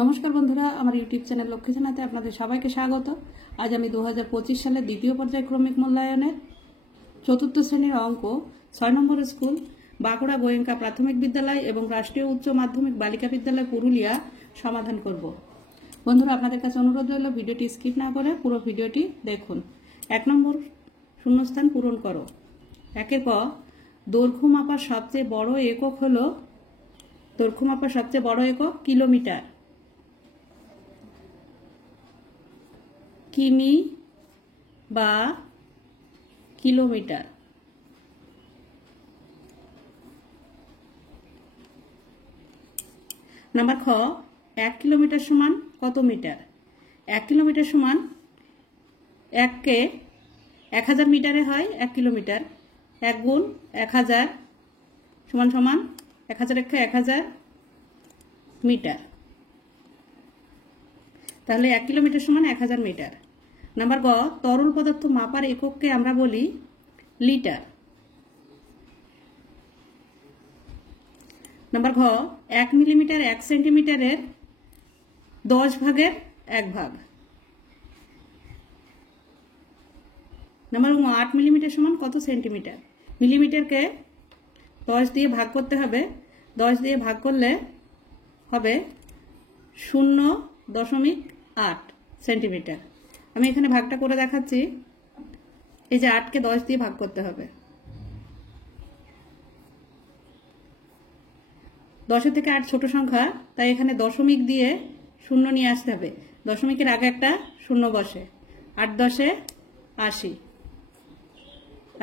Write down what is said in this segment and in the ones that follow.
নমস্কার বন্ধুরা, আমার ইউটিউব চ্যানেল লক্ষ্মী জানাতে আপনাদের সবাইকে স্বাগত। আজ আমি 2025 সালের দ্বিতীয় পর্যায়ক্রমিক মূল্যায়নের চতুর্থ শ্রেণীর অঙ্ক 6 নম্বর স্কুল বাঁকুড়া গোয়েঙ্কা প্রাথমিক বিদ্যালয় এবং রাষ্ট্রীয় উচ্চ মাধ্যমিক বালিকা বিদ্যালয় পুরুলিয়া সমাধান করব। বন্ধুরা, আপনাদের কাছে অনুরোধ রইল ভিডিওটি স্কিপ না করে পুরো ভিডিওটি দেখুন। 1 নম্বর শূন্যস্থান পূরণ করো। 1-এর ক, দৈর্ঘ্য মাপার সবচেয়ে বড় একক হলো কিলোমিটার। কিমি বা কিলোমিটার। নাম্বার খ, 1 কিলোমিটার সমান কত মিটার? 1 কিলোমিটার সমান 1কে 1000 মিটারে হয় 1 কিলোমিটার। 1 গুণ 1000 সমান সমান 1000 মিটার। তাহলে 1 কিলোমিটার সমান 1000 মিটার। নাম্বার গ, তরল পদার্থ মাপার একককে আমরা বলি লিটার। নাম্বার ঘ, 1 মিলিমিটার 1 সেন্টিমিটারের 10 ভাগের 1 ভাগ। নাম্বার 8 মিলিমিটার সমান কত সেন্টিমিটার? মিলিমিটারকে 10 দিয়ে ভাগ করতে হবে। 10 দিয়ে ভাগ করলে হবে 0.8 সেন্টিমিটার। আমি এখানে ভাগটা করে দেখাচ্ছি। এই যে 8কে 10 দিয়ে ভাগ করতে হবে। 10 থেকে 8 ছোট সংখ্যা, তাই এখানে দশমিক দিয়ে 0 নিয়ে আসতে হবে। দশমিকের আগে একটা 0 বসে। 8 10 80।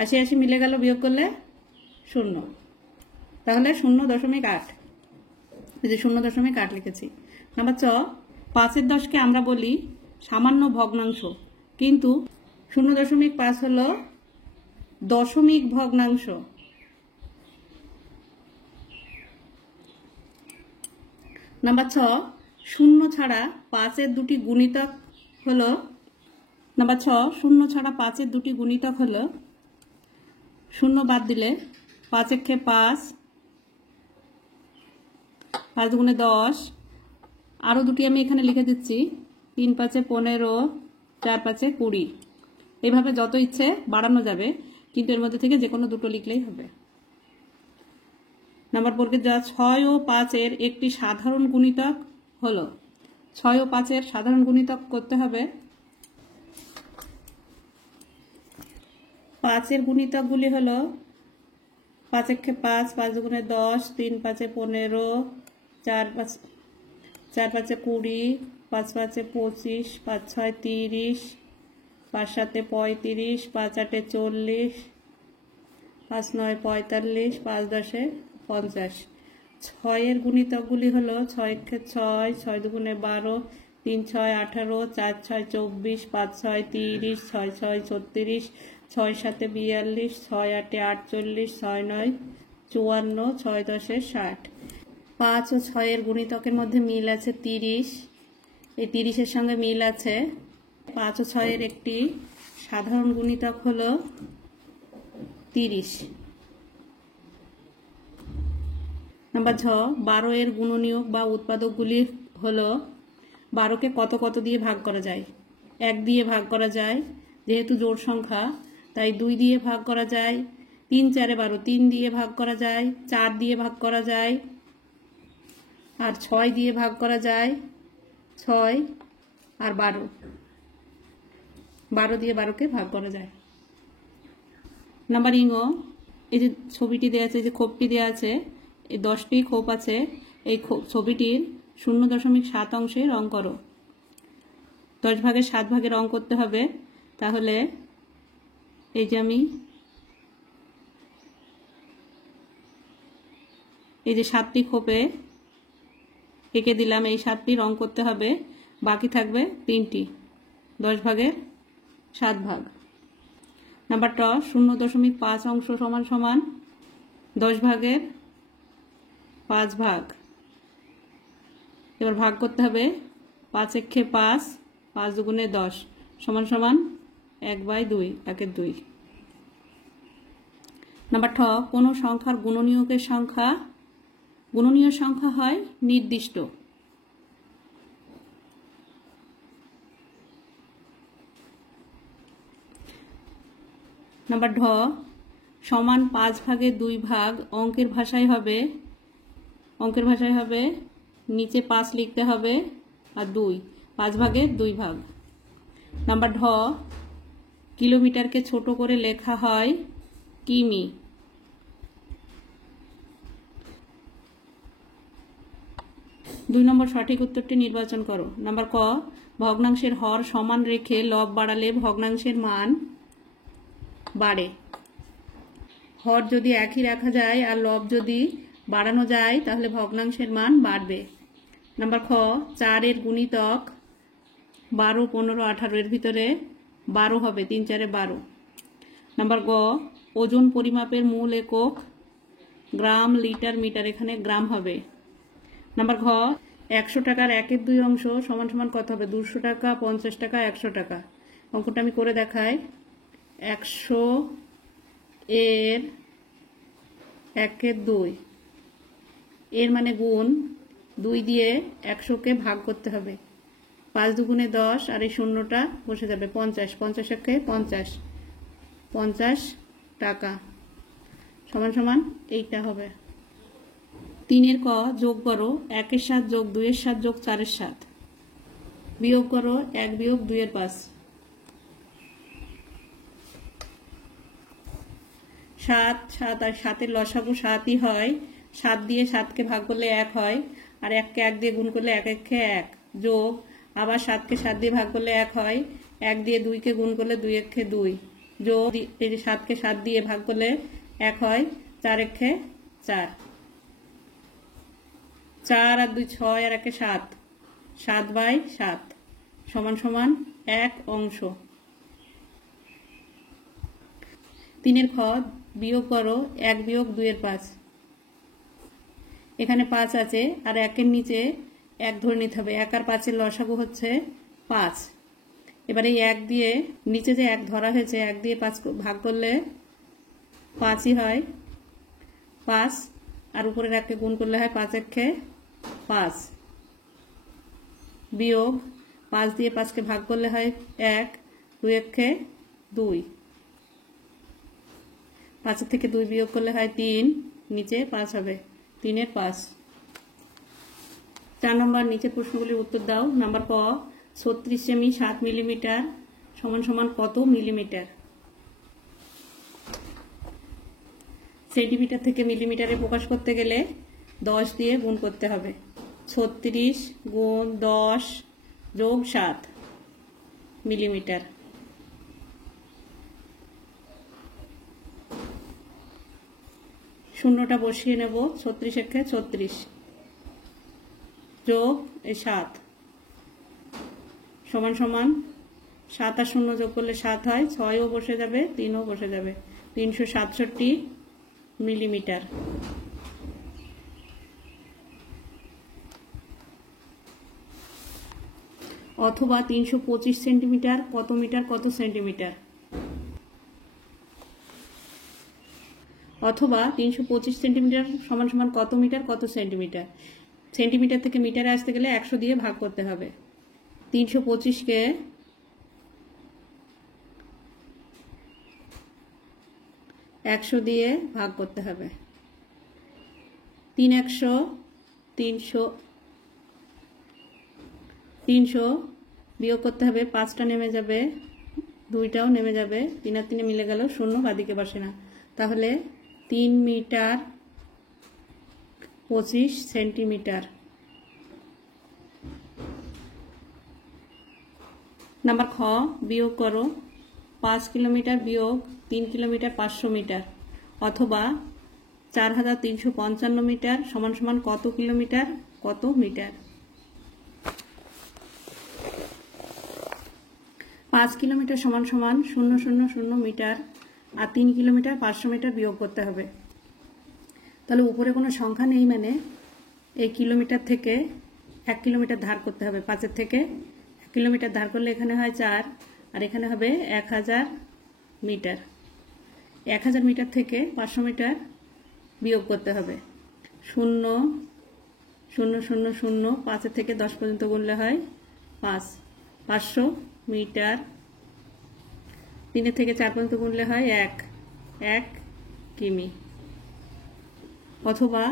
80 মিলে গেল, বিয়োগ করলে 0। তাহলে 0.8। এই যে 0.8 লিখেছি। নাম্বার চ, 5-এর 10কে আমরা বলি সামান্য ভগ্নাংশ, কিন্তু 0.5 হলো দশমিক ভগ্নাংশ। নাম্বার ছ, 0 ছাড়া 5-এর দুটি গুণিতক হলো 0 বাদ দিলে 5 5, 5 দুগুণে 10। আরও দুটি আমি এখানে লিখে দিচ্ছি, 3 5 15, 4 5 20। এইভাবে যত ইচ্ছে বাড়ানো যাবে, কিন্তু এর মধ্যে থেকে যে কোনো দুটো লিখলেই হবে। নাম্বার বর্গের যা 6 ও 5-এর একটি সাধারণ গুণিতক হলো। 6 ও 5-এর সাধারণ গুণিতক করতে হবে। 5-এর গুণিতকগুলি হলো 5 5, 5 দুগুণে 10, 3 5 15, 4 5 20, 5 5 25, 5 6 30, 5 7 35, 5 8 40, 5 9 45, 5 10 50। 6-এর গুণিতকগুলি হলো 6 6, 6 দুগুণে 12, 3 6 18, 4 6 24, 5 6 30, 6 6 36, 6 7 42, 6 8 48, 6 9 54, 6 10 60। 5 ও 6-এর গুণিতকের মধ্যে মিল আছে 30। এই 30-এর সঙ্গে মিল আছে 5 ও 6-এর একটি সাধারণ গুণিতক হলো 30। নাম্বার ঝ, 12-এর গুণনীয়ক বা উৎপাদকগুলি হলো 12কে কত দিয়ে ভাগ করা যায়? 1 দিয়ে ভাগ করা যায়, যেহেতু জোড় সংখ্যা তাই 2 দিয়ে ভাগ করা যায়। 3 4 12, 3 দিয়ে ভাগ করা যায়, 4 দিয়ে ভাগ করা যায়, আর 6 দিয়ে ভাগ করা যায়। 6 আর 12, 12 দিয়ে 12কে ভাগ করা যায়। নাম্বার ইঙ্গ, এই যে ছবিটি দেওয়া আছে, এই যে খোপটি দেওয়া আছে, এই 10টি খোপ আছে। এই ছবিটির 0.7 অংশে রং করো। 10 ভাগের 7 ভাগে রং করতে হবে। তাহলে এই যে আমি এই যে 7টি খোপে এঁকে দিলাম, এই 7টি রং করতে হবে। বাকি থাকবে 3টি, 10 ভাগের 7 ভাগ। নাম্বার ট, 0.5 অংশ সমান সমান 10 ভাগের 5 ভাগ। এবার ভাগ করতে হবে। 5 5, 5 দুগুণে 10 সমান সমান 1/2, 1/2। নাম্বার ঠ, কোনো সংখ্যার গুণনীয়কের সংখ্যা গুণনীয় সংখ্যা হয় নির্দিষ্ট। নাম্বার ঢ, সমান 5 ভাগে 2 ভাগ অঙ্কের ভাষায় হবে নিচে 5 লিখতে হবে আর 2, 5 ভাগে 2 ভাগ। নাম্বার ঢ, কিলোমিটারকে ছোট করে লেখা হয় কিমি। 2 নম্বর সঠিক উত্তরটি নির্বাচন করো। নাম্বার ক, ভগ্নাংশের হর সমান রেখে লব বাড়ালে ভগ্নাংশের মান বাড়ে। হর যদি একই রাখা যায় আর লব যদি বাড়ানো যায় তাহলে ভগ্নাংশের মান বাড়বে। নাম্বার খ, 4 এর গুণিতক 12, 15, 18 এর ভিতরে 12 হবে, 3 4 12। নাম্বার গ, ওজন পরিমাপের মূল একক গ্রাম, লিটার, মিটার, এখানে গ্রাম হবে। নাম্বার ঘ, 100 টাকার 1/2 অংশ সমান সমান কত হবে? 200 টাকা, 50 টাকা, 100 টাকা। অঙ্কটা আমি করে দেখাই। 100 এর 1/2 এর মানে গুণ 2 দিয়ে 100কে ভাগ করতে হবে। 5 দুগুণে 10 আর এই শূন্যটা বসে যাবে 50, 50 একে 50, 50 টাকা সমান সমান এইটা হবে। 3 এর ক, যোগ করো 1 এর 7 যোগ 2 এর 7 যোগ 4 এর 7, বিয়োগ করো 1 বিয়োগ 2 এর 5। 7 7 আর 7 এর লসাগু 7ই হয়। 7 দিয়ে 7কে ভাগ করলে 1 হয়, আর 1কে 1 দিয়ে গুণ করলে 1 1 1, যোগ আবার 7কে 7 দিয়ে ভাগ করলে 1 হয়, 1 দিয়ে 2কে গুণ করলে 2 1 2, যোগ এই যে 7কে 7 দিয়ে ভাগ করলে 1 হয়, 4 1 4, 4 আর 2 6 আর 1 7, 7/7 সমান সমান 1 অংশ। 3 এর খ, বিয়োগ করো 1 বিয়োগ 2 এর 5। এখানে 5 আছে আর 1 এর নিচে 1 ধরে নিতে হবে। 1 আর 5 এর লসাগু হচ্ছে 5। এবারে এই 1 দিয়ে নিচে যে 1 ধরা হয়েছে 1 দিয়ে 5 ভাগ করলে 5ই হয়, 5 আর উপরের 1কে গুণ করলে হয় 5 1 5, বিয়োগ 5 দিয়ে 5কে ভাগ করলে হয় 1, 2 1 2, 5 থেকে 2 বিয়োগ করলে হয় 3, নিচে 5 হবে, 3 এর 5। 4 নম্বর নিচের প্রশ্নগুলির উত্তর দাও। নাম্বার ক, 36 সেমি 7 মিলিমিটার সমান সমান কত মিলিমিটার? সেন্টিমিটার থেকে মিলিমিটারে প্রকাশ করতে গেলে 10 দিয়ে গুণ করতে হবে। 36 গুণ 10 যোগ 7 মিলিমিটার। শূন্যটা বসিয়ে নেব। 36 একে 36 যোগ 7 সমান সমান 7 আর 0 যোগ করলে 7 হয়, 6ও বসে যাবে, 3ও বসে যাবে, 367 মিলিমিটার। অথবা 325 সেন্টিমিটার কত মিটার কত সেন্টিমিটার? অথবা 325 সেন্টিমিটার সমান সমান কত মিটার কত সেন্টিমিটার? সেন্টিমিটার থেকে মিটারে আসতে গেলে 100 দিয়ে ভাগ করতে হবে। 325কে 100 দিয়ে ভাগ করতে হবে। 3 100, 300 বিয়োগ করতে হবে, 5টা নেমে যাবে, 2টাও নেমে যাবে, 3 আর 3 মিলে গেল, 0 বাদিকে বসে না, তাহলে 3 মিটার 25 সেন্টিমিটার। নাম্বার খ, বিয়োগ করো 5 কিলোমিটার বিয়োগ 3 কিলোমিটার 500 মিটার অথবা 4355 মিটার সমান সমান কত কিলোমিটার কত মিটার? 5 কিলোমিটার সমান সমান 000 মিটার আর 3 কিলোমিটার 500 মিটার বিয়োগ করতে হবে। তাহলে উপরে কোনো সংখ্যা নেই, মানে এই কিলোমিটার থেকে 1 কিলোমিটার ধার করতে হবে। 5 থেকে 1 কিলোমিটার ধার করলে এখানে হয় 4 আর এখানে হবে 1000 মিটার। 1000 মিটার থেকে 500 মিটার বিয়োগ করতে হবে। 0 0 0 0, 5 থেকে 10 পর্যন্ত গুনলে হয় 5, 500 মিটার 3 থেকে 4 পর্যন্ত গুনলে হয় 1 কিমি। অথবা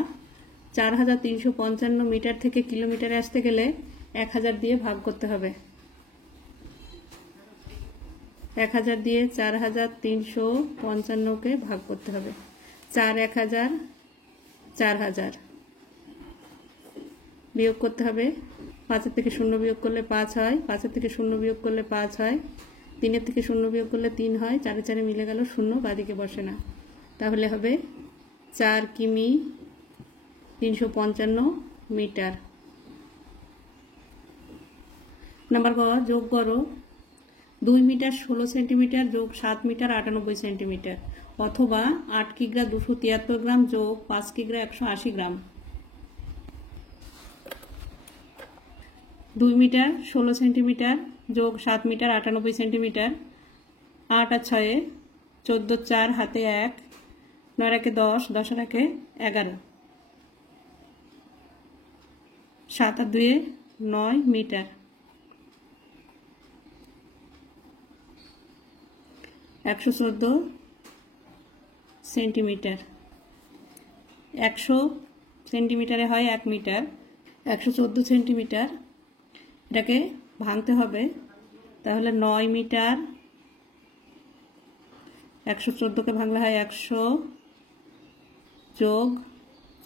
4355 মিটার থেকে কিলোমিটারে আসতে গেলে 1000 দিয়ে ভাগ করতে হবে। 1000 দিয়ে 4355কে ভাগ করতে হবে। 4 1000 4000 বিয়োগ করতে হবে। 5 থেকে 0 বিয়োগ করলে 5 হয়, 5 থেকে 0 বিয়োগ করলে 5 হয়, 3 থেকে 0 বিয়োগ করলে 3 হয়, 4 4 মিলে গেল, 0 বাদিকে বসে না, তাহলে হবে 4 কিমি 355 মিটার। নাম্বার গ, যোগ করো 2 মিটার 16 সেন্টিমিটার যোগ 7 মিটার 98 সেন্টিমিটার, অথবা 8 কিগ্রা 273 গ্রাম যোগ 5 কিগ্রা 180 গ্রাম। 2 মিটার 16 সেন্টিমিটার যোগ 7 মিটার 98 সেন্টিমিটার, 8 আর 6 14 4 হাতে 1, 9 একে 10, 10 আর একে 11, 7 আর 2 9 মিটার। 114 সেন্টিমিটার। 100 সেন্টিমিটারে হয় 1 মিটার। 114 সেন্টিমিটার, এটাকে ভাঙতে হবে, তাহলে 9 মিটার 114কে ভাঙলে হয় 100 যোগ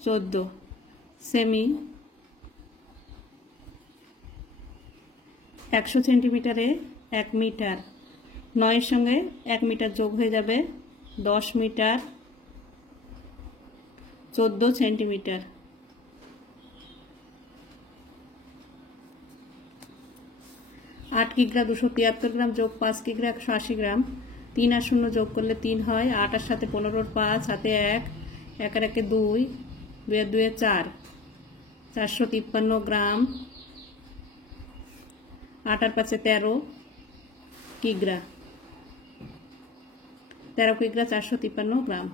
14 সেমি। 100 সেন্টিমিটারে 1 মিটার, 9 এর সঙ্গে 1 মিটার যোগ হয়ে যাবে 10 মিটার 14 সেন্টিমিটার। 8 কিগ্রা 273 গ্রাম যোগ 5 কিগ্রা 180 গ্রাম, 3 আর 0 যোগ করলে 3 হয়, 8 আর সাথে 15 5 হাতে 1, 1 আর 1 2, 2 আর 2 4, 453 গ্রাম। 8 আর 5 13 কিগ্রা, 13 কিগ্রা 453 গ্রাম।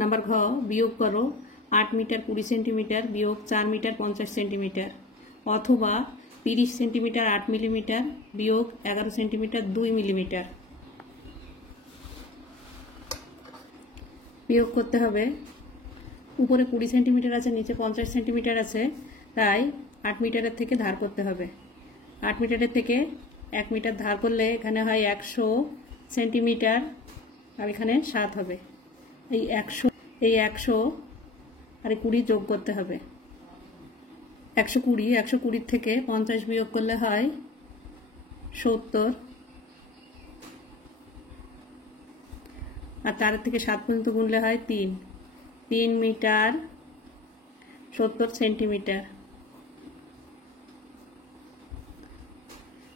নাম্বার ঘ, বিয়োগ করো 8 মিটার 20 সেন্টিমিটার বিয়োগ 4 মিটার 50 সেন্টিমিটার, অথবা 30 সেন্টিমিটার 8 মিলিমিটার বিয়োগ 11 সেন্টিমিটার 2 মিলিমিটার। বিয়োগ করতে হবে। উপরে 20 সেন্টিমিটার আছে, নিচে 50 সেন্টিমিটার আছে, তাই 8 মিটারের থেকে ধার করতে হবে। 8 মিটারের থেকে 1 মিটার ধার করলে এখানে হয় 100 সেন্টিমিটার, আর এখানে 7 হবে। এই 100 আর 20 যোগ করতে হবে। 120 থেকে 50 বিয়োগ করলে হয় 70, আর 4 থেকে 7 পর্যন্ত গুনলে হয় 3 metre 70 centimetre.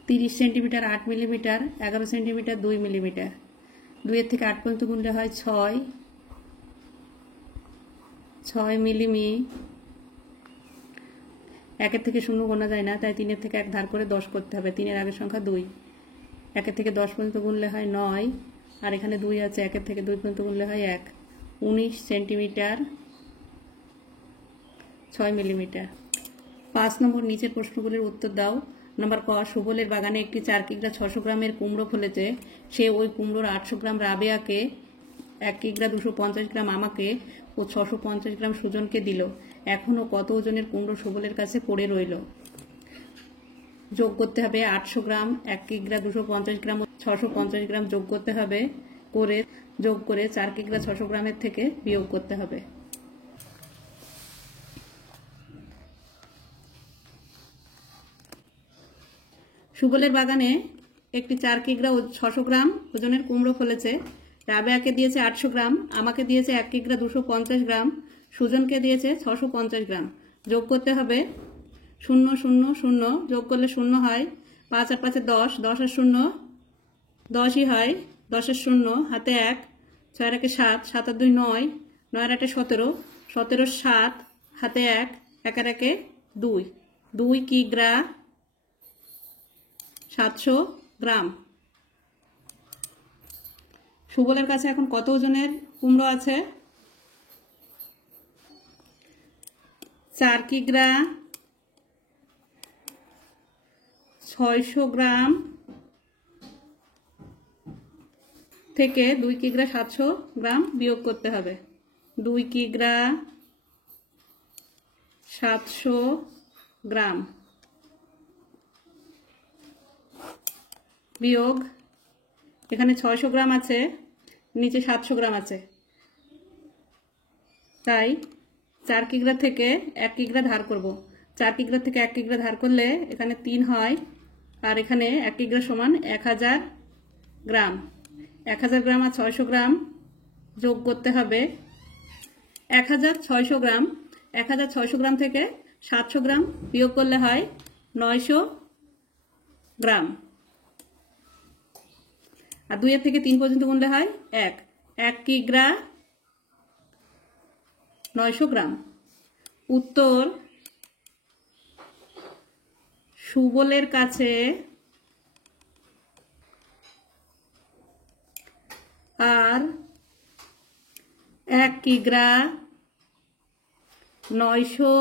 30 centimetre 8 millimetre, 11 centimetre 2 millimetre. 2 এর থেকে 8 পর্যন্ত গুনলে হয় 6 মিলিমি। 1 এর থেকে 0 গোনা যায় না, তাই 3 এর থেকে 1 ধার করে 10 করতে হবে। 3 এর আগের সংখ্যা 2। 1 এর থেকে 10 পর্যন্ত গুনলে হয় 9, আর এখানে 2 আছে, 1 এর থেকে 2 পর্যন্ত গুনলে হয় 1, 19 সেন্টিমিটার 6 মিলিমিটার। 5 নম্বর, নিচের প্রশ্নগুলির উত্তর দাও। নাম্বার ক, সুবলের বাগানে একটি 4 কিগ্রা 600 গ্রামের কুমড়ো ফলেছে। সে ওই কুমড়োর 800 গ্রাম রাবেয়াকে, 1 কিগ্রা 250 গ্রাম আমাকে ও 650 গ্রাম সুজনকে দিল। এখনও কত ওজনের কুমড়ো সুবলের কাছে পড়ে রইল? যোগ করতে হবে 800 গ্রাম, 1 কিগ্রা 250 গ্রাম ও 650 গ্রাম যোগ করতে হবে, যোগ করে 4 কিগ্রা 600 গ্রামের থেকে বিয়োগ করতে হবে। সুবলের বাগানে একটি 4 কিগ্রা 600 গ্রাম ওজনের কুমড়ো ফলেছে। রাবেয়াকে দিয়েছে 800 গ্রাম, আমাকে দিয়েছে 1 কিগ্রা 250 গ্রাম, সুজনকে দিয়েছে 650 গ্রাম। যোগ করতে হবে 0 0 0, যোগ করলে 0 হয়। 5 আর 5 10, 10 আর 0 10ই হয়। 10 আর 0 হাতে 1, 6 আর 1 7, 7 আর 2 9, 9 আর 8 17, 17 7 হাতে 1, 1 আর 1 2, 2 কিগ্রা 700 গ্রাম। সুবলের কাছে এখন কত ওজনের কুমড়ো আছে? 4 কিগ্রা 600 গ্রাম থেকে 2 কিগ্রা 700 গ্রাম বিয়োগ করতে হবে। 2 কিগ্রা 700 গ্রাম বিয়োগ, এখানে 600 গ্রাম আছে, নিচে 700 গ্রাম আছে, তাই 4 কিগ্রা থেকে 1 কিগ্রা ধার করব। 4 কিগ্রা থেকে 1 কিগ্রা ধার করলে এখানে 3 হয়, আর এখানে 1 কিগ্রা সমান 1000 গ্রাম। 1000 গ্রাম আর 600 গ্রাম যোগ করতে হবে 1600 গ্রাম। 1600 গ্রাম থেকে 700 গ্রাম বিয়োগ করলে হয় 900 গ্রাম। আর 2 থেকে 3 পর্যন্ত গুনলে হয় 1 কিগ্রা 900 গ্রাম। উত্তর, সুবলের কাছে আর 1 কিগ্রা 900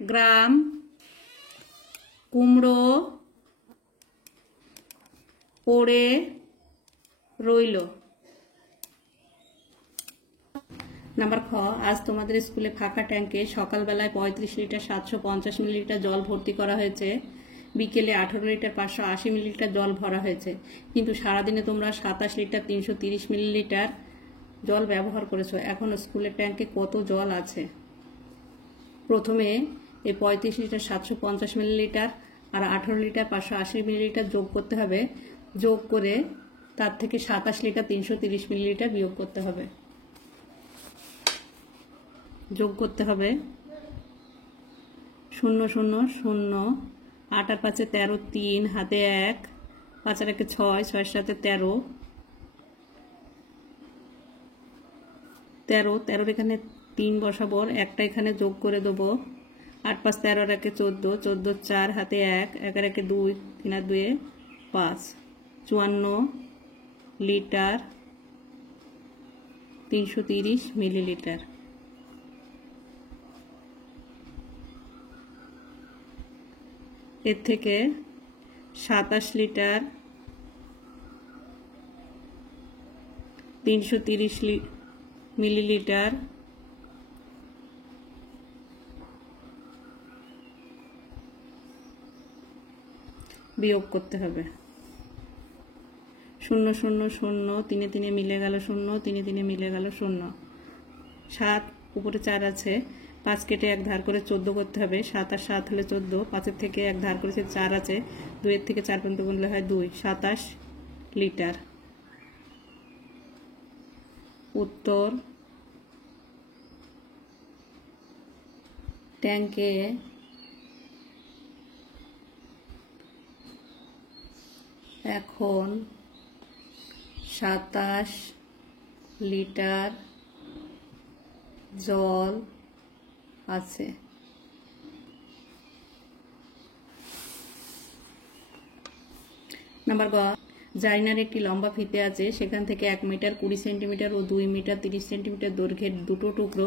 গ্রাম কুমড়ো পড়ে রইল। নাম্বার খ, আজ তোমাদের স্কুলে ফাঁকা ট্যাঙ্কে সকালবেলায় 35 লিটার 750 মিলিলিটার জল ভর্তি করা হয়েছে, বিকেলে 18 লিটার 580 মিলিলিটার জল ভরা হয়েছে, কিন্তু সারাদিনে তোমরা 27 লিটার 330 মিলিলিটার জল ব্যবহার করেছো। এখন স্কুলের ট্যাঙ্কে কত জল আছে? প্রথমে এই 35 লিটার 750 মিলিলিটার আর 18 লিটার 580 মিলিলিটার যোগ করতে হবে। যোগ করে তার থেকে 27 লিটার 330 মিলিলিটার বিয়োগ করতে হবে। যোগ করতে হবে 0 0 0, 8 আর 5 13, 3 হাতে 1, 5 আর 1 6, 6 এর সাথে 13, 13 এখানে 3 বসাবো, একটা এখানে যোগ করে দেবো। 8 5 13 আর 1 14, 14 4 হাতে 1, 1 আর 1 2, 3 আর 2 5, 54 লিটার 330 মিলিলিটার। এর থেকে 27 লিটার 330 মিলিলিটার বিয়োগ করতে হবে। 0 0 0, 3 3 মিলে গেল 0, 3 3 মিলে গেল 0, 7 উপরে 4 আছে, 5 কেটে 1 ধার করে 14 করতে হবে। 7 আর 7 হলে 14, 5 এর থেকে 1 ধার করেছে 4 আছে, 2 এর থেকে 4 পর্যন্ত গুনলে হয় 2, 27 লিটার। উত্তর, ট্যাঙ্কে এখন 27 লিটার জল আছে। নাম্বার গ, জারিনার একটি লম্বা ফিতে আছে, সেখান থেকে 1 মিটার 20 সেন্টিমিটার ও 2 মিটার 30 সেন্টিমিটার দৈর্ঘ্যের দুটো টুকরো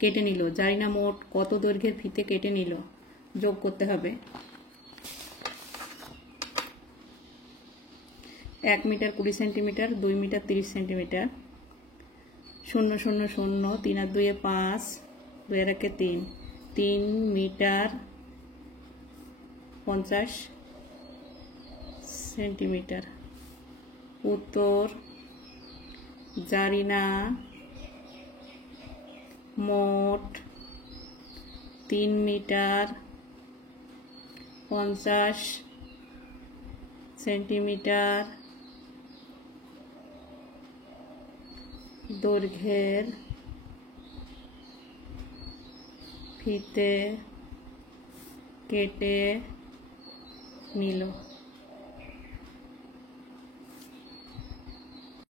কেটে নিল। জারিনা মোট কত দৈর্ঘ্যের ফিতে কেটে নিল? যোগ করতে হবে। 1 মিটার 20 সেন্টিমিটার, 2 মিটার 30 সেন্টিমিটার, 0 0 0, 3 আর 2 5, 2 আর 1 3, 3 মিটার 50 সেন্টিমিটার। উত্তর, জারিনা মোট 3 মিটার 50 সেন্টিমিটার দৈর্ঘ্যের ফিতে কেটে নিল।